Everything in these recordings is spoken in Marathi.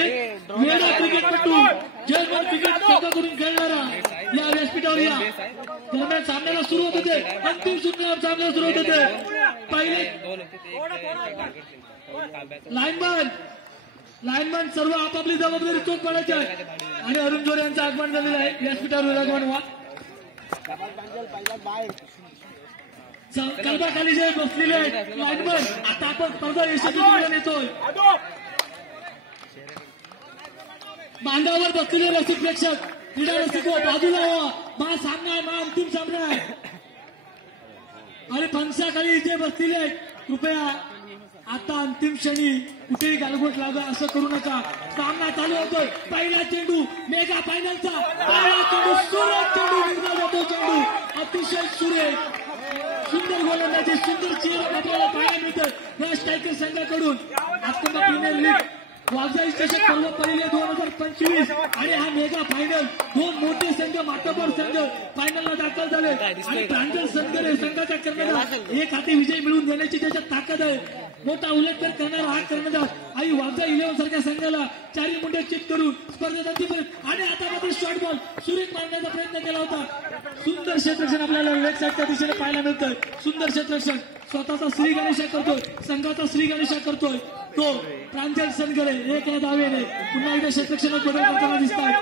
एक वेगळा क्रिकेटपटू जर्मन क्रिकेट संघाकडून खेळणारा या व्यासपीठावर या दरम्यान सामन्याला सुरुवात होते. अंतिम सुटण्यावर सामन्याला सुरुवात होते. पहिले लाईनमन सर्व आपापली जबाबदारी चोख पाडायची आहे आणि अरुण जोरे यांचं आगमन झालेलं आहे. व्यासपीठावर विराजमान व्हा. कल्बाखाली जे बसलेले आहेत लाईनमन, आता आपण स्पर्धा यशस्वी नेतोय. मांगावर बसलेले रसिक प्रेक्षक क्रीडा रसिक बाजूला व्हा. सामना आहे, अंतिम सामना आहे आणि फणसाखाली जे बसलेले आहेत कृपया आता अंतिम क्षणी कुठेही गालबोट लागा असं करू नका. सामना चालू होतोय. पहिला चेंडू मेगा फायनलचा पहिला चेंडू सुरेख चेंडू निर्धार जातो. चेंडू अतिशय सुरेख सुंदर गोलंदाजी सुंदर चेहरा आपल्याला पाहायला मिळतं या स्ट्रायकर संघाकडून. आत्ता प्रीमियर लीग वाघजाई चषक पर्व पहिले 2025 आणि हा मेगा फायनल दोन मोठे संघ मातबर संघ फायनलला दाखल झाले आणि प्रांजल संघ संघाच्या कर्णधार एक हाती विजय मिळवून देण्याची त्याच्यात ताकद आहे. मोठा उल्लेख करणारा हा कर्णधार आई वाघजा 11 सारख्या संघाला चारी मुंडे चित करून स्पर्धेत अंतिमपर्यंत आणि आता मात्र शॉर्ट बॉल सुरेख मारण्याचा प्रयत्न केला होता. सुंदर क्षेत्ररक्षण आपल्याला लेग साईडच्या दिशेने पाहायला मिळतंय. सुंदर क्षेत्ररक्षण स्वतःचा श्री गणेशा करतोय, संघाचा श्री गणेशा करतोय तो प्रांजल संघरे. एक या दावेने पुन्हा एकदा क्षेत्ररक्षणात बदल करताना दिसत आहे.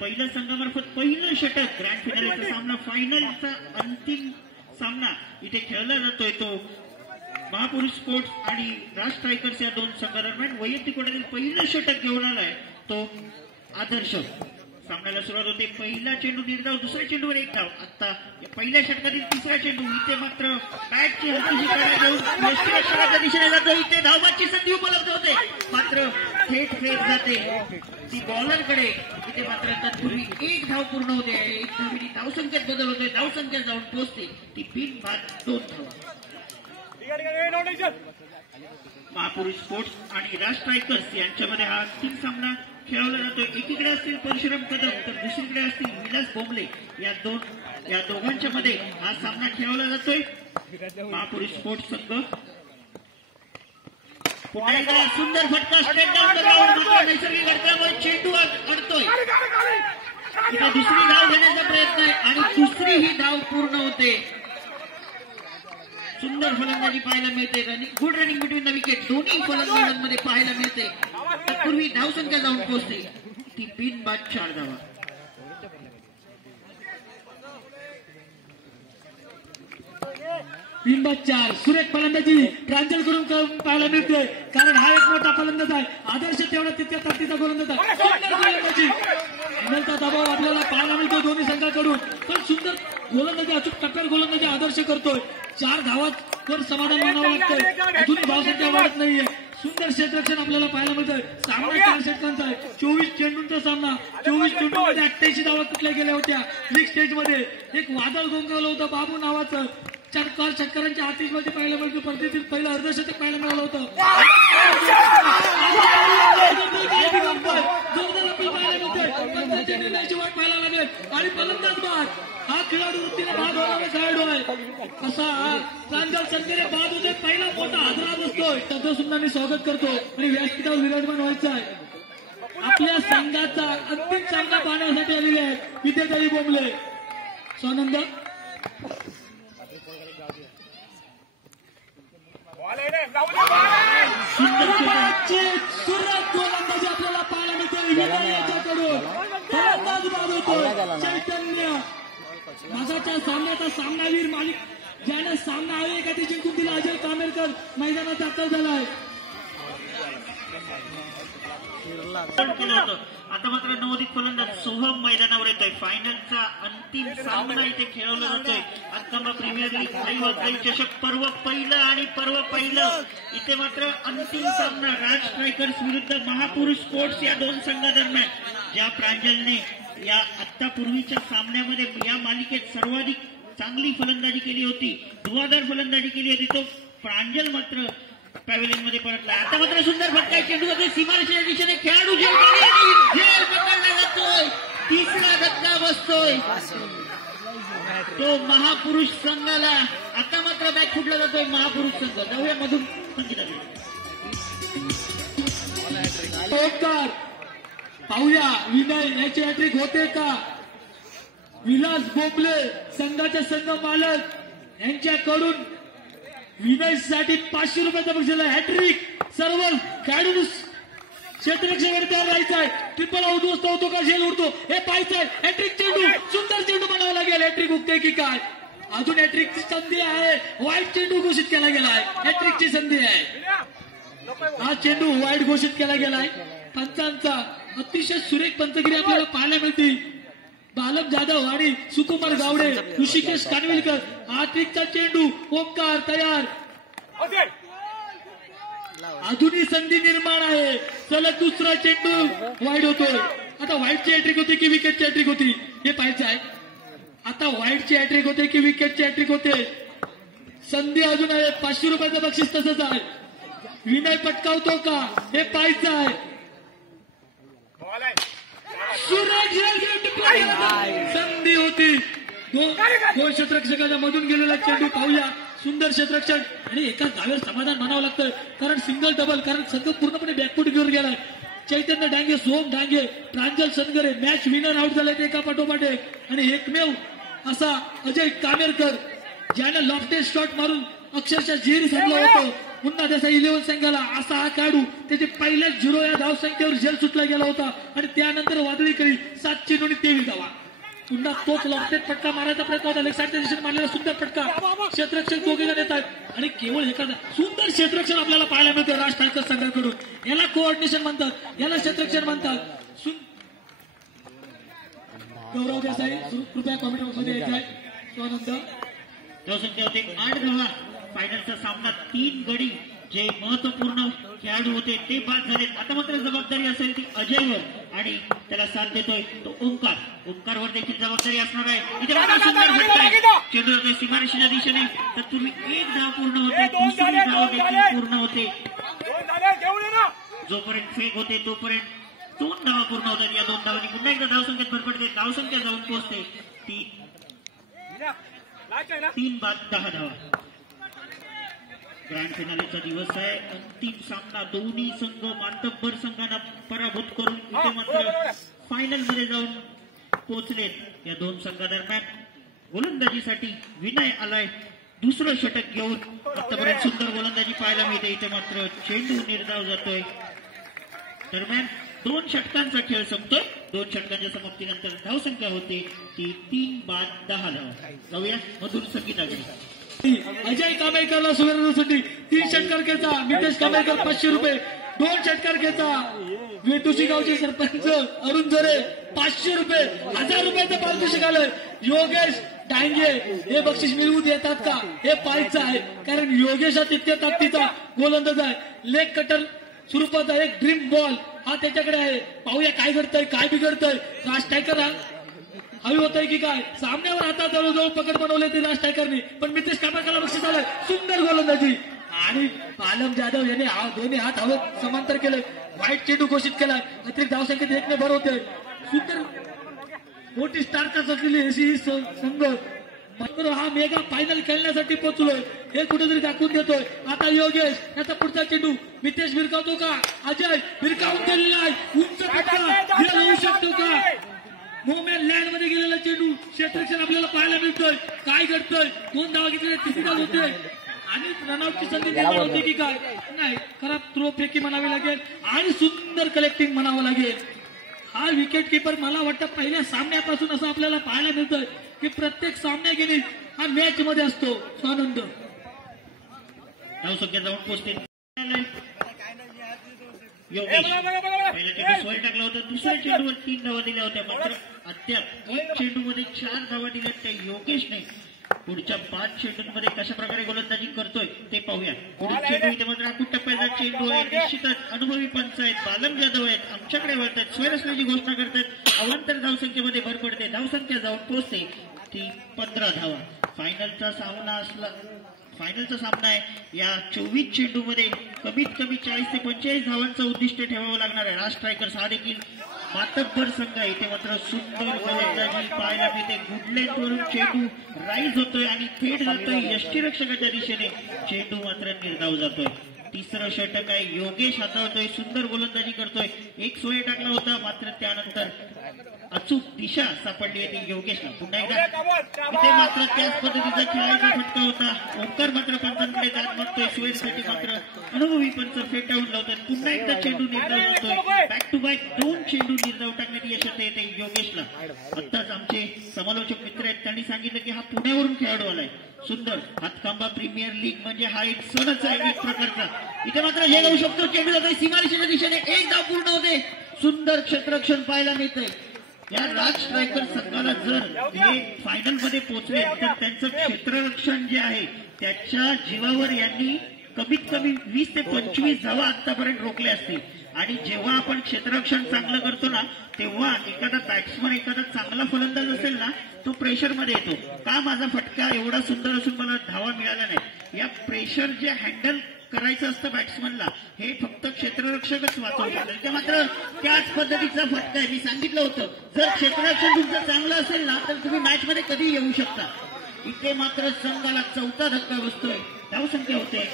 पहिल्या संघामार्फत पहिलं षटक ग्रँड फिनालेचा सामना फायनलचा अंतिम सामना इथे खेळला जातोय. तो महापुरुष स्पोर्ट्स आणि राज स्ट्रायकर्स या दोन संघादरम्यान वैयक्तिक कोट्यातील पहिलं षटक घेऊन आलाय तो आदर्श. सामन्याला सुरुवात होते. पहिला चेंडू निर्धाव, दुसऱ्या चेंडूवर एक धाव. आता पहिल्या षटकातील तिसरा चेंडू इथे मात्र बॅटची हलकीशी कडा घेऊन यष्टीरक्षणाच्या दिशेने जातो. इथे धावबाची संधी उपलब्ध होते मात्र थेट फेक जाते ती बॉलरकडे. इथे मात्र तत्पूर्वी एक धाव पूर्ण होते. एक धावीने धावसंख्येत बदल होते. धावसंख्या जाऊन पोहोचते ती बिन बाद 2 धावा. महापुरुष स्पोर्ट्स आणि राज स्ट्रायकर्स यांच्यामध्ये हा अंतिम सामना खेळवला जातोय. एकीकडे असतील परशुराम कदम तर दुसरीकडे असतील विलास बोंबले. या दोघांच्या मध्ये हा सामना खेळवला जातोय. महापुरुष स्पोर्ट्स संघ पुन्हा एकदा सुंदर फटका स्ट्रेट डाऊन मात्र नैसर्गिक अडथळ्यामुळे चेंडू अडतोय. इथे दुसरी धाव घेण्याचा प्रयत्न आहे आणि दुसरी ही धाव पूर्ण होते. सुंदर फलंदाजी पाहायला मिळते. Good running between the wicket दोन्ही फलंदाजांमध्ये पाहायला मिळते. तत्पूर्वी धावसंख्या जाऊन पोहोचते ती बिन बाद 4 धावा. बिन बाद 4 सुरेख फलंदाजी प्रांजल करून पाहायला मिळते कारण हा एक मोठा फलंदाज आहे. आदर्श तेवढा तितक्या ताकदीचा गोलंदाज आहे. सुंदर गोलंदाजी विनलचा दबाव आपल्याला पाहायला मिळतो दोन्ही संघाकडून. पण सुंदर गोलंदाजी अचूक टप्प्यावर गोलंदाजी आदर्श करतोय. 4 धावांवर समाधान मानावं लागतंय. अजूनही धावसंख्या वाढत नाहीये. सुंदर क्षेत्ररक्षण आपल्याला पाहायला मिळतंय. सामना 4 षटकांचा आहे. 24 चेंडूंचा सामना. 24 चेंडूमध्ये 88 धावा कुठल्या गेल्या होत्या. लीग स्टेजमध्ये एक वादळ गोंगावलं होतं बाबू नावाचं. 4 षटकारांच्या आतिषमध्ये पाहायला मिळतं. स्पर्धेतील पहिलं अर्धशतक पाहायला मिळालं होतं. निर्णयाची वाट पाहायला लागेल आणि फलंदाज बाद. हा खेळाडू वृत्तीने बाद होणारा खेळाडू आहे. कसा प्रांजल संघाने बाद होते पहिला मोठा आदरात असतोय. सदस्यांनी स्वागत करतो आणि व्यासपीठावर विराजमान व्हायचं आहे. आपल्या संघाचा अंतिम सामना पाहण्यासाठी आलेले आहेत विद्याताई बोंबले. स्वानंद सुरत गोलंदाजी आपल्याला पाहायला मिळते याच्याकडून. फलंदाज बाद होतो चैतन्य. मागाच्या सामन्याचा सामनावीर मालिक ज्याने सामना आहे का ते जिंकून दिला अजय कामेरकर मैदानात दाखल झालाय. आता मात्र नवोदित फलंदाज सोहम मैदानावर येतोय. फायनलचा अंतिम सामना इथे खेळवला जातोय. अंतमा प्रीमियर लीग आई वाघजाई चषक पर्व पहिलं आणि पर्व पहिलं. इथे मात्र अंतिम सामना राज स्ट्रायकर्स विरुद्ध महापुरुष स्पोर्ट्स या दोन संघादरम्यान. ज्या प्रांजलने या आत्तापूर्वीच्या सामन्यामध्ये या मालिकेत सर्वाधिक चांगली फलंदाजी केली होती, धुवाधार फलंदाजी केली होती, तो प्रांजल मात्र पॅव्हिलियन मध्ये परतला. आता मात्र सुंदर फटका चेंडूमध्ये सीमारेषेच्या दिशेने खेळाडू झेल पकडला जातोय. तिसरा धक्का बसतोय. तो महापुरुष संघाला आता मात्र बॅक फुटला जातोय. महापुरुष संघ जाऊया मधून संगीताकडे. ओंकार पाहूया विनय याची हॅट्रिक होते का. विलास बोबले संघाचे संघ मालक यांच्याकडून विनयसाठी 500 रुपयाचा बक्षीस आहे. हॅट्रिक सर्व खेळाडू क्षेत्ररक्षणाकडे तयार राहायचं आहे. ट्रिपल उद्ध्वस्त होतो का झेल उडतो हे पाहायचं आहे. हॅट्रिक चेंडू सुंदर चेंडू बनावा लागेल. हॅट्रिक उगते की काय. अजून हॅट्रिकची संधी आहे. वाईट चेंडू घोषित केला गेला आहे. हॅट्रिकची संधी आहे. हा चेंडू वाईट घोषित केला गेलाय. पंचांचा अतिशय सुरेख पंचगिरी आपल्याला पाहायला मिळते. बालक जाधव आणि सुकुमार गावडे ऋषिकेश कानविलकर. हॅट्रिकचा चेंडू ओंकार तयार. अजूनही संधी निर्माण आहे. सलग दुसरा चेंडू वाईट होतोय. आता व्हाईटची हॅट्रिक होती की विकेटची हॅट्रिक होती हे पाहायचं आहे. आता व्हाईटची हॅट्रिक होते की विकेटची हॅट्रिक होते. संधी अजून आहे. 500 रुपयाचं बक्षीस तसंच आहे. विनय पटकावतो का हे पाहायचं आहे. संधी होती. दोन क्षेत्ररक्षकाच्या मधून गेलेला चेंडू पाहूया. सुंदर क्षेत्ररक्षण आणि एकाच धावेवर समाधान म्हणावं लागतं. कारण सिंगल डबल कारण संघ पूर्णपणे बॅकफूट घेऊन गेलाय. चैतन्य डांगे सोम डांगे प्रांजल सनगरे मॅच विनर आउट झाले एका पाठोपाठ एक. आणि एकमेव असा अजय कामेरकर ज्याने लॉफ्टेड शॉट मारून अक्षरशः झेरी सांगला होतो. पुन्हा त्याचा 11 संघाला असा हा खेळाडू त्याचे पहिल्याच 0 या धावसंख्येवर झेल सुटला गेला होता. आणि त्यानंतर वादळी करी 7 चेंडू आणि 23 धावा. पुन्हा तोच लॉफ्टेड फटका मारायचा प्रयत्न होता. लेग साईडच्या दिशेने मारलेला सुंदर फटका. क्षेत्ररक्षक दोघे जण येतात आणि केवळ एखादा सुंदर क्षेत्ररक्षण आपल्याला पाहायला मिळतं राज टायकर संघाकडून. याला कोऑर्डिनेशन म्हणतात. याला क्षेत्ररक्षण म्हणतात. गौरव देसाई कृपया कॉमेंट बॉक्समध्ये यायचे आहे. स्वानंद धावसंख्या होते 8 धावा. फायनलचा सामना 3 गडी जे महत्वपूर्ण खेळाडू होते ते बाद झाले. आता मात्र जबाबदारी असेल ती अजयवर आणि त्याला साथ देतोय तो ओंकार. ओंकारवर देखील जबाबदारी असणार आहे. इथे सुंदर फटका आहे. चेंडू जातोय सीमारेषेच्या दिशेने. तत्पूर्वी 1 धाव पूर्ण होते. दुसरी धाव देखील पूर्ण होते. जोपर्यंत फेक होते तोपर्यंत 2 धावा पूर्ण होतात. या 2 धावांनी पुन्हा एकदा धावसंख्येत भर पडते. धावसंख्या जाऊन पोहोचते 3 बाद 10 धावा. ग्रँड फिनालेचा दिवस आहे. अंतिम सामना दोन्ही संघ मातब्बर संघांना पराभूत करून इथे मात्र फायनल मध्ये जाऊन पोहोचलेत. या 2 संघादरम्यान गोलंदाजीसाठी विनय आलाय दुसरं षटक घेऊन. आतापर्यंत सुंदर गोलंदाजी पाहायला मिळते. इथे मात्र चेंडू निर्धाव जातोय. दरम्यान 2 षटकांचा खेळ संपतोय. 2 षटकांच्या समाप्तीनंतर धावसंख्या होते ती 3 बाद 10 धावा. जाऊया मधुर संगीताकडे. अजय कामेरकरला सुवर्णसाठी 3 षटकार घेता. मितेश कामेरकर 500 रुपये. 2 षटकार घेता. वेटुशी गावचे सरपंच अरुण जरे 500 रुपये. 1000 रुपयाचं पारितोषिक आलंय. योगेश डांगे हे बक्षीस मिळवू देतात का हे पाहायचं आहे. कारण योगेश हा तितक्या ताकदीचा गोलंदाज आहे. लेग कटर स्वरूपाचा एक ड्रीम बॉल हा त्याच्याकडे आहे. पाहूया काय घडतंय काय बिघडतंय. राज टायकर हवी होतंय की काय. सामन्यावर हातात जवळजवळ पकड बनवले ते राज टायकरने. पण मितेश कामेरकरला बक्षीस आलंय. सुंदर गोलंदाजी आणि आलम जाधव यांनी दोन्ही हात हवेत समांतर केले. व्हाईट चेंडू घोषित केलाय. अतिरिक्त धावसंख्येत 1 ने भर होते. सुंदर मोठी स्टार्टच असलेली अशी संघ मात्र हा मेगा फायनल खेळण्यासाठी पोहोचलोय हे कुठेतरी दाखवून देतोय. आता योगेश याचा पुढचा चेंडू मितेश भिरकावतो का. अजय भिरकावून दिलेला आहे. उंच फटका येऊ शकतो का. मोमेन लँड मध्ये गेलेला चेंडू क्षेत्ररक्षण आपल्याला पाहायला मिळतोय. काय घडतोय. 2 धावा घेतलेल्या 3री धाव होते आणि रनआउटची संधी निर्माण होती की काय नाही. खराब थ्रो फेकी म्हणावी लागेल आणि सुंदर कलेक्टिंग म्हणावं लागेल. हा विकेट किपर मला वाटतं पहिल्या सामन्यापासून असं आपल्याला पाहायला मिळतंय की प्रत्येक सामन्याखेरीज हा मॅच मध्ये असतो. स्वानंद धावसंख्या जाऊन पोहोचते. योगेश पहिल्या चेंडू वर टाकला होता. दुसऱ्या चेंडूवर 3 धावा दिल्या होत्या. मात्र अद्याप 1 चेंडूमध्ये 4 धावा दिल्या त्या योगेशने. पुढच्या 5 चेंडूंमध्ये कशा प्रकारे गोलंदाजी करतोय ते पाहूया. पुढील चेंडू इथे मात्र आकुट टप्प्याचा चेंडू आहे. निश्चितच अनुभवी पंच आहेत. बालम जाधव आहेत. आमच्याकडे वळतात. स्वेर असल्याची घोषणा करतात. अवांतर धावसंख्येमध्ये भर पडते. धावसंख्या जाऊन पोहोचते ती 15 धावा. फायनलचा सामना आहे. या 24 चेंडूमध्ये कमीत कमी 40 ते 45 धावांचं उद्दिष्ट ठेवावं लागणार आहे. राज स्ट्रायकर्स हा देखील मातब्बर संघ आहे. इथे मात्र सुंदर गोलंदाजी पाहायला मिळते. गुडलेट वरून चेंडू राईज होतोय आणि थेट जातोय यष्टीरक्षकाच्या दिशेने. चेंडू मात्र निर्धाव जातोय. तिसरं षटक आहे. योगेश हाताळतोय, सुंदर गोलंदाजी करतोय. एक सोय टाकला होता मात्र त्यानंतर अचूक दिशा सापडली होती योगेशला. पुन्हा एकदा इथे मात्र त्याच पद्धतीचा खेळायचा फटका होता. ओंकार मात्र पंचांकडे जात मागतोय. सोयीसाठी मात्र अनुभवी पंच फेटाळून लावतात. पुन्हा एकदा चेंडू निर्धाव जातोय. बॅक टू बॅक 2 चेंडू निर्धाव टाकण्यात यश येते योगेशला. आत्ताच आमचे समालोचक मित्र आहेत, त्यांनी सांगितलं की हा पुण्यावरून खेळाडू आलाय. सुंदर हातकांबा प्रीमियर लीग म्हणजे हा एक सणच आहे एक प्रकारचा. इथे मात्र हे जाऊ शकतो. चेंडू जातोय सीमारेषेच्या दिशेने. एक धाव पूर्ण होते. सुंदर क्षेत्ररक्षण पाहायला मिळतंय. या राज स्ट्रायकर संघाला जर हे फायनल मध्ये पोहोचले तर त्यांचं क्षेत्ररक्षण जे आहे त्याच्या जीवावर यांनी कमीत कमी 20 ते 25 धावा आतापर्यंत रोखले असतील. आणि जेव्हा आपण क्षेत्ररक्षण चांगलं करतो ना तेव्हा एखादा बॅट्समन एखादा चांगला फलंदाज असेल ना तो प्रेशर मध्ये येतो. का माझा फटका एवढा सुंदर असून मला धावा मिळाला नाही. या प्रेशर जे हँडल करायचं असतं बॅट्समनला हे फक्त क्षेत्ररक्षकच वाचवतात. मात्र त्याच पद्धतीचा फटका आहे. मी सांगितलं होतं जर क्षेत्ररक्षण तुमचं चांगलं असेल ना तर तुम्ही मॅच मध्ये कधी येऊ शकता. इथे मात्र संघाला 4था धक्का बसतोय. धावसंख्या होते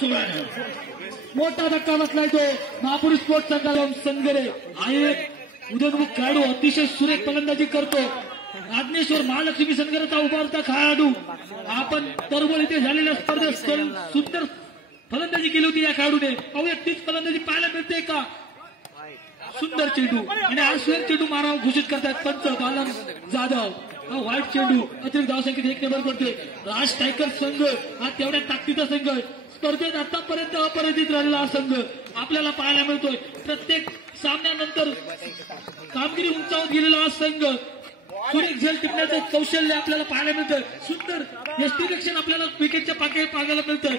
16 धावा. मोठा धक्का बसलाय तो महापुरुष स्पोर्ट्स संघाला. संघरे आणि उदयनमुख खेळाडू अतिशय सुरेख फलंदाजी करतो. राजनेश्वर महालक्ष्मी संघाचा उभारता खेळाडू. आपण तरबोल इथे झालेल्या स्पर्धेत सुंदर फलंदाजी केली होती या खेळाडूने. अवघ्या तीच फलंदाजी पाहायला मिळते का. सुंदर चेंडू आणि हा स्वेर चेंडू मारा घोषित करतात पंच बालन जाधव. हा व्हाईट चेंडू अतिरिक्त धावसंख्येत 1 नंबर करते. राज टायगर संघ हा तेवढ्या ताकदीचा संघ आहे. स्पर्धेत आतापर्यंत अपराजित राहिलेला हा संघ आपल्याला पाहायला मिळतोय. प्रत्येक सामन्यानंतर कामगिरी उंचावत गेलेला हा संघ. सुरेख झेल टिपण्याचं कौशल्य आपल्याला पाहायला मिळतं. सुंदर यष्टीरक्षण आपल्याला विकेटच्या पाठी पाहायला मिळतं.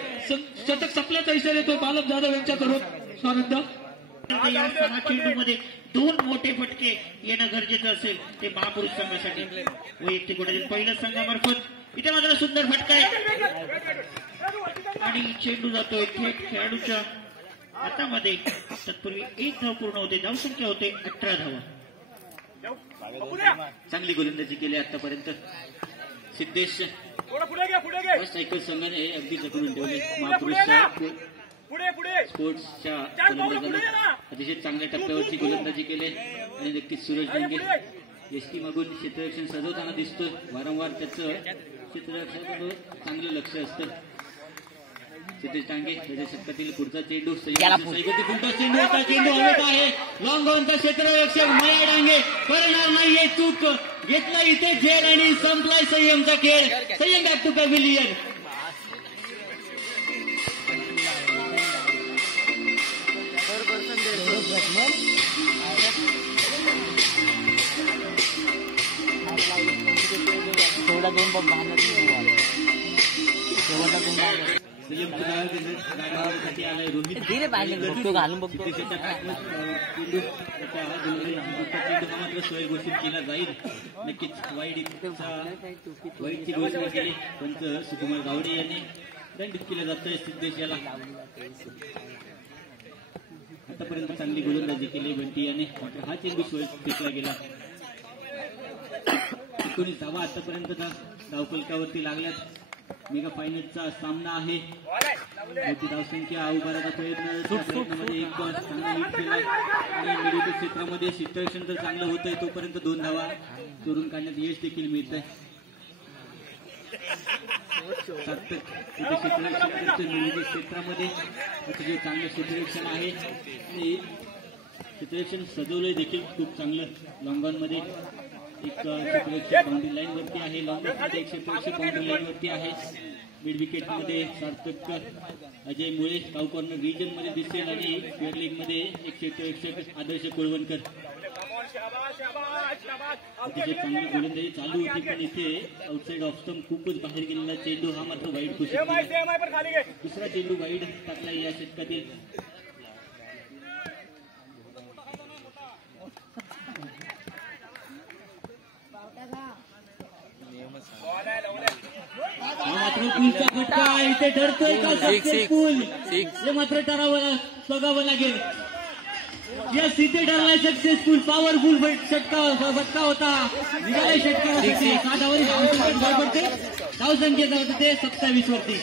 शतक संपल्याचा इशारा येतो बालन जाधव यांच्याकडून. स्वानंद या 6 चेंडूमध्ये 2 मोठे फटके येणं गरजेचं असेल ते महापुरुष संघासाठी. वैयक्तिक गुणातील पहिल्या संघामार्फत इथे मात्र सुंदर फटका आहे आणि चेंडू जातोय थेट खेळाडूच्या हातामध्ये. तत्पूर्वी 1 धाव पूर्ण होते. धावसंख्या होते 18 धावा. चांगली गोलंदाजी केली आतापर्यंत. सिद्धेश सायकल संघाने अगदी जखडून ठेवले. महापुरुषच्या स्पोर्ट्सच्या गोलंदाजाने अतिशय चांगल्या टप्प्यावरची गोलंदाजी केली आणि नक्कीच सूरज डांगे एसटी मागून क्षेत्ररक्षण सजवताना दिसतोय. वारंवार त्याचं क्षेत्ररक्षणाकडे चांगलं लक्ष असतं. सिद्धेश डांगे त्याच्या शतकातील पुढचा चेंडू चेंडू होता. चेंडू हवेत आहे. लॉंग ऑनचा क्षेत्ररक्षक मया डांगे करणार नाहीये चूक. घेतला इथे झेल आणि संपलाय संयमचा खेळ. संयम बॅक टू पॅव्हिलियन. घालून बघतो सोय घोषित केला जाईल. नक्कीच वाईटची घोषणा केली पंच सुकुमार गावडे यांनी. दंडित केलं जातंय सिद्धेश याला. आतापर्यंत चांगली गोलंदाजी केली बंटी याने. मात्र हा चेंडू सोय फेकला गेला. 19 धावा आतापर्यंत धावफलकावरती लागल्यात. मेगा फायनलचा सामना आहे. मोठी धावसंख्या उभाराचा प्रयत्नामध्ये एक चांगला लीड केला आणि मिडविकेट क्षेत्रामध्ये क्षेत्ररक्षण जर चांगलं होतंय तोपर्यंत 2 धावा चोरून काढण्यात यश देखील मिळत आहे. मिडविकेट क्षेत्रामध्ये जे चांगलं क्षेत्ररक्षण आहे आणि क्षेत्ररक्षण सजवलंय देखील खूप चांगलं. लॉंगॉन मध्ये एक क्षेत्ररक्षक बाउंड्री लाईन वरती आहे. लॉंग मध्ये एक क्षेत्ररक्षक बाउंड्री लाईन वरती आहे. मिड विकेट मध्ये सार्थक अजय मुळे काऊ कॉर्नर रिजन मध्ये दिसेल आणि स्क्वेअर लेग मध्ये एक क्षेत्ररक्षक आदर्श कोळवणकर. अतिशय चांगली गोलंदाजी चालू होती पण इथे आउटसाइड ऑफ स्टंप खूपच बाहेर गेलेला चेंडू हा मात्र वाईड घोषित केला. दुसरा चेंडू वाईड टाकला या षटकातील. मात्र पुलचा फटका इथे ठरतोय का सक्सेसफुल हे मात्र बघावं लागेल. यस इथे ठरलाय सक्सेसफुल पॉवरफुल फटका होता निघालाय षटकारासाठी 7 धावांनी धावसंख्येत भर पडते धावसंख्येत होतं ते 27 वरती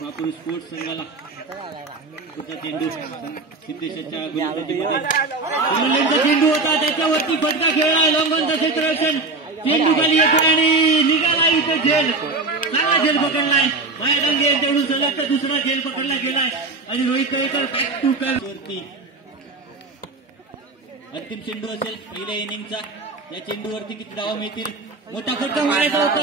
महापुरुष स्पोर्ट्स संघाला चेंडू सिद्धेशाच्या चेंडू होता त्याच्यावरती फटका खेळला लॉंगॉनचं क्षेत्ररक्षण चेंडू खाली येतोय आणि निघाला इथे झेल चांगला झेल पकडलाय माया डांगे यांच्याकडून सलग दुसरा झेल पकडला गेलाय आणि रोहित कळेकर बॅक टू कर वरती अंतिम चेंडू असेल पहिल्या इनिंगचा या चेंडूवरती किती धावा मिळतील मोठा फटका मारायचा होता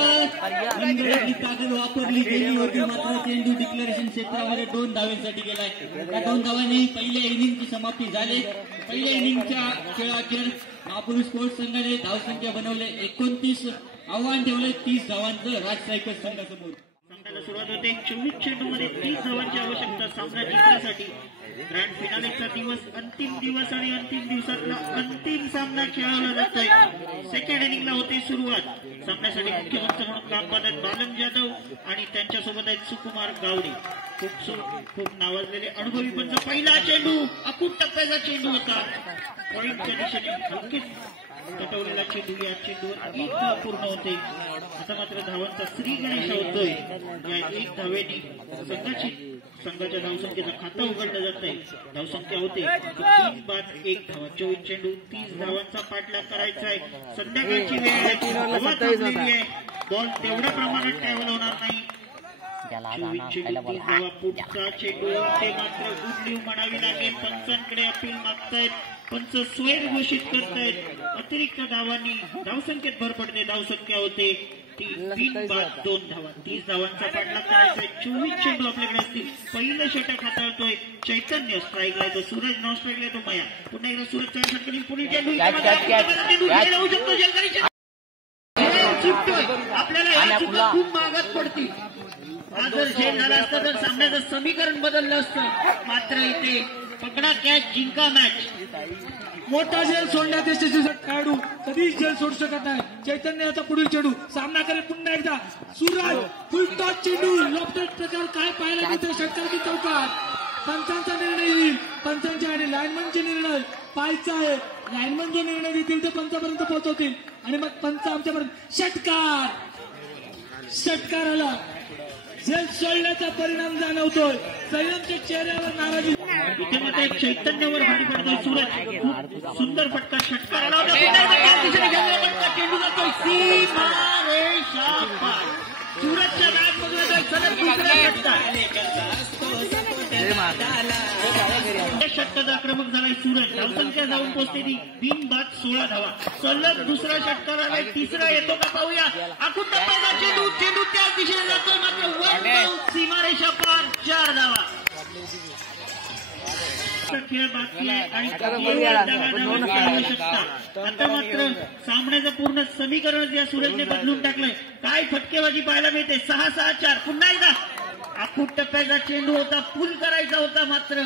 मनगटातली ताकद वापरली गेली होती मात्र चेंडू डिक्लेरेशन क्षेत्रामध्ये 2 धावांसाठी गेलाय त्या 2 धावांनी पहिल्या इनिंगची समाप्ती झाली पहिल्या इनिंगच्या खेळाखेर महापुरुष स्पोर्ट्स संघाने धावसंख्या बनवले 29 आव्हान ठेवले 30 धावांचं राज स्ट्रायकर्स संघासमोर सामन्याला सुरुवात होते 24 चेंडूमध्ये 30 धावांची आवश्यकता सामना जिंकण्यासाठी ग्रँड फिनालेचा दिवस अंतिम दिवस आणि अंतिम दिवसातला अंतिम सामना खेळवला जातोय सेकंड इनिंगला होते सुरुवात सामन्यासाठी मुख्य मंच म्हणून काम पाहत आहेत बालन जाधव आणि त्यांच्यासोबत आहेत सुकुमार गावडे खूप नावाजलेले अनुभवी पंच पहिला चेंडू अकूट टप्प्याचा चेंडू होता पॉइंटच्या दिशेने हलकेच तटवलेला चेंडू या चेंडूवर 1 धाव पूर्ण होते आता मात्र धावांचा श्री गणेश होतोय या 1 धावेने संघाच्या धावसंख्येचं खाता उघडलं जात आहे धावसंख्या होते 3 बाद 1 धावा 24 चेंडू 30 धावांचा पाठलाग करायचा आहे संध्याकाळची वेळ आहे हवा थांबलेली आहे बॉल तेवढ्या प्रमाणात ट्रॅव्हल होणार नाही 24 चेंडू 30 धावा पुढचा चेंडू ते मात्र गुड न्यू म्हणावी लागेल पंचांकडे अपील मागतायत पंच स्वैर घोषित करतायत अतिरिक्त धावांनी धावसंख्येत भर पडते धावसंख्या होते 3 बाद 2 धावा 30 धावांचा पाठलाग करायचा आहे 24 चेंडू आपल्याकडे असतील पहिलं षटक हाताळतोय चैतन्य स्ट्राईकला येतो सूरज नॉन स्ट्राईकला येतो माया पुन्हा एकदा सूरजच्या षटकाने पुढील चेंडू होऊ शकतो जलकरी आपल्याला या चुका खूप मागत पडतील हा जर झेल झाला असता तर सामन्याचं समीकरण बदललं असतं मात्र इथे पकडा कॅच जिंका मॅच मोठा झेल सोडण्यात यशस्वी खेळाडू कधीच झेल सोडू शकत नाही चैतन्याचा पुढील चेंडू सामना करेल पुन्हा एकदा सूरज फुलटॉस चेंडू लॉफ्टेड प्रकार काय पाहायला मिळते षटकाराची चौकात पंचांचा निर्णय येईल पंचांचे आणि लाईनमनचे निर्णय पाहायचा आहे लाईनमन जो निर्णय देतील ते पंचापर्यंत पोहोचवतील आणि मग पंच आमच्यापर्यंत षटकार आला झेल सोडण्याचा परिणाम जाणवतोय संयमच्या चेहऱ्यावर नाराजी इथे मात्र एक चैतन्यावर भारी पडतोय सूरज खूप सुंदर फटका षटकार आला होता चेंडू जातोय सीमा रेषा पार सूरजच्या बॅट मधून सलग दुसरा षटकाचा आक्रमक झालाय सूरज धावसंख्या जाऊन पोहोचलेली 3 बाद 16 धावा सलग दुसरा षटकार आलाय तिसरा येतो का पाहूया आखून टप्प्याचा चेंडू त्याच दिशेने जातोय मात्र वर सीमारेषा पार 4 धावा खेळ बाकी आहे आणि आवश्यकता आता मात्र सामन्याचं पूर्ण समीकरण या सूरजने बदलून टाकलंय काय फटकेबाजी पाहायला मिळते 6-6-4 पुन्हा एकदा आखूट टप्प्याचा चेंडू होता पूल करायचा होता मात्र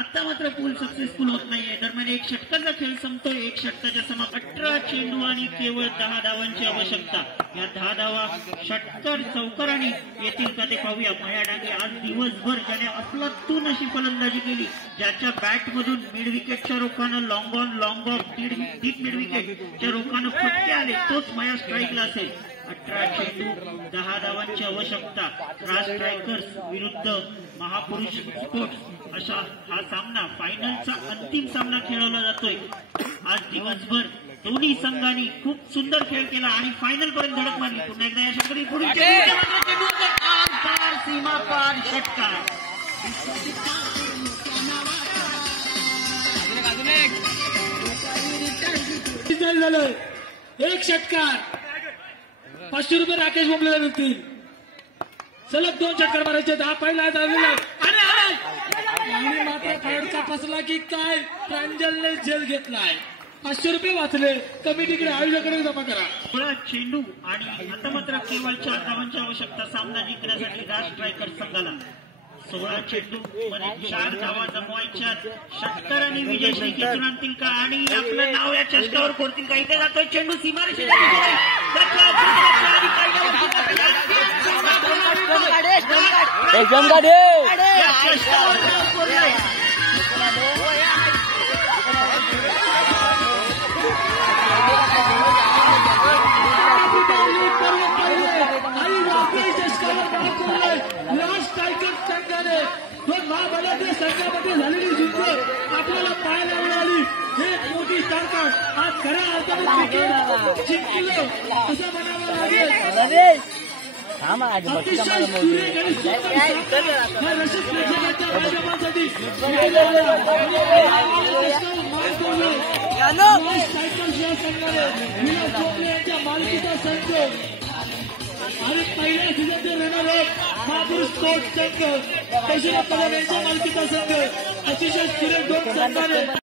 आता मात्र पूल सक्सेसफुल होत नाहीये दरम्यान 1 षटकाचा खेळ संपतोय 1 षटकाच्या समाप्त 18 चेंडू आणि केवळ 10 धावांची आवश्यकता या 10 धावा षटकार चौकाराने येतील का ते पाहूया माया डांगे आज दिवसभर ज्याने अफलातून अशी फलंदाजी केली ज्याच्या बॅटमधून मिड विकेटच्या रोखानं लॉंग ऑफ डीप मिड विकेटच्या रोखानं फटके आले तोच माया स्ट्राईकला असेल 18 चेंडू 10 धावांची आवश्यकता राज स्ट्रायकर्स विरुद्ध महापुरुष स्पोर्ट्स अशा हा सामना फायनलचा अंतिम सामना खेळवला जातोय आज दिवसभर दोन्ही संघांनी खूप सुंदर खेळ केला आणि फायनल पर्यंत धडक मारली पुन्हा एकदा या षटकाने पुढील सीमा पार षटकार झालं 1 षटकार 500 रुपये राकेश बोंबलेला मिळतील सलग 2 षटकार मारायचे हा पहिला आणि मात्र फडका फसला की काय प्रांजलने झेल घेतलाय 500 रुपये वाचले कमिटीकडे आयोजकांकडे जमा करा थोडा चेंडू आणि आता मात्र केवळ 4 धावांची आवश्यकता सामना जिंकण्यासाठी राज स्ट्रायकर्स संघाला 16 चेंडू मध्ये 4 धावा जमवायच्या. षटकरांनी विजयश्री खेचून आणतील का आणि आपलं नाव या चषकावर कोरतील का? इथे जातोय चेंडू सीमारेषेच्या दिशेने. या चषकावर नाव कोरलंय. लास्ट टायगर संघाने दोन महाबलाच्या संघामध्ये झालेली युद्ध आपल्याला पाहायला मिळाली. एक मोठी ताकद आज खऱ्या अर्थाने जिंकलं असं म्हणावं लागेल. अतिशय सुरेख आणि सुंदर सामना रसिक प्रेक्षकांच्या माध्यमासाठी टायगर्स या संघाने विनोद चोपडे यांच्या मालकीचा संघ आणि पहिल्या सीझनचे रनर महापुरुष स्पोर्ट्स संघ कौशिक पवार यांच्या मालकीचा संघ अतिशय सुरेख दोन संघाने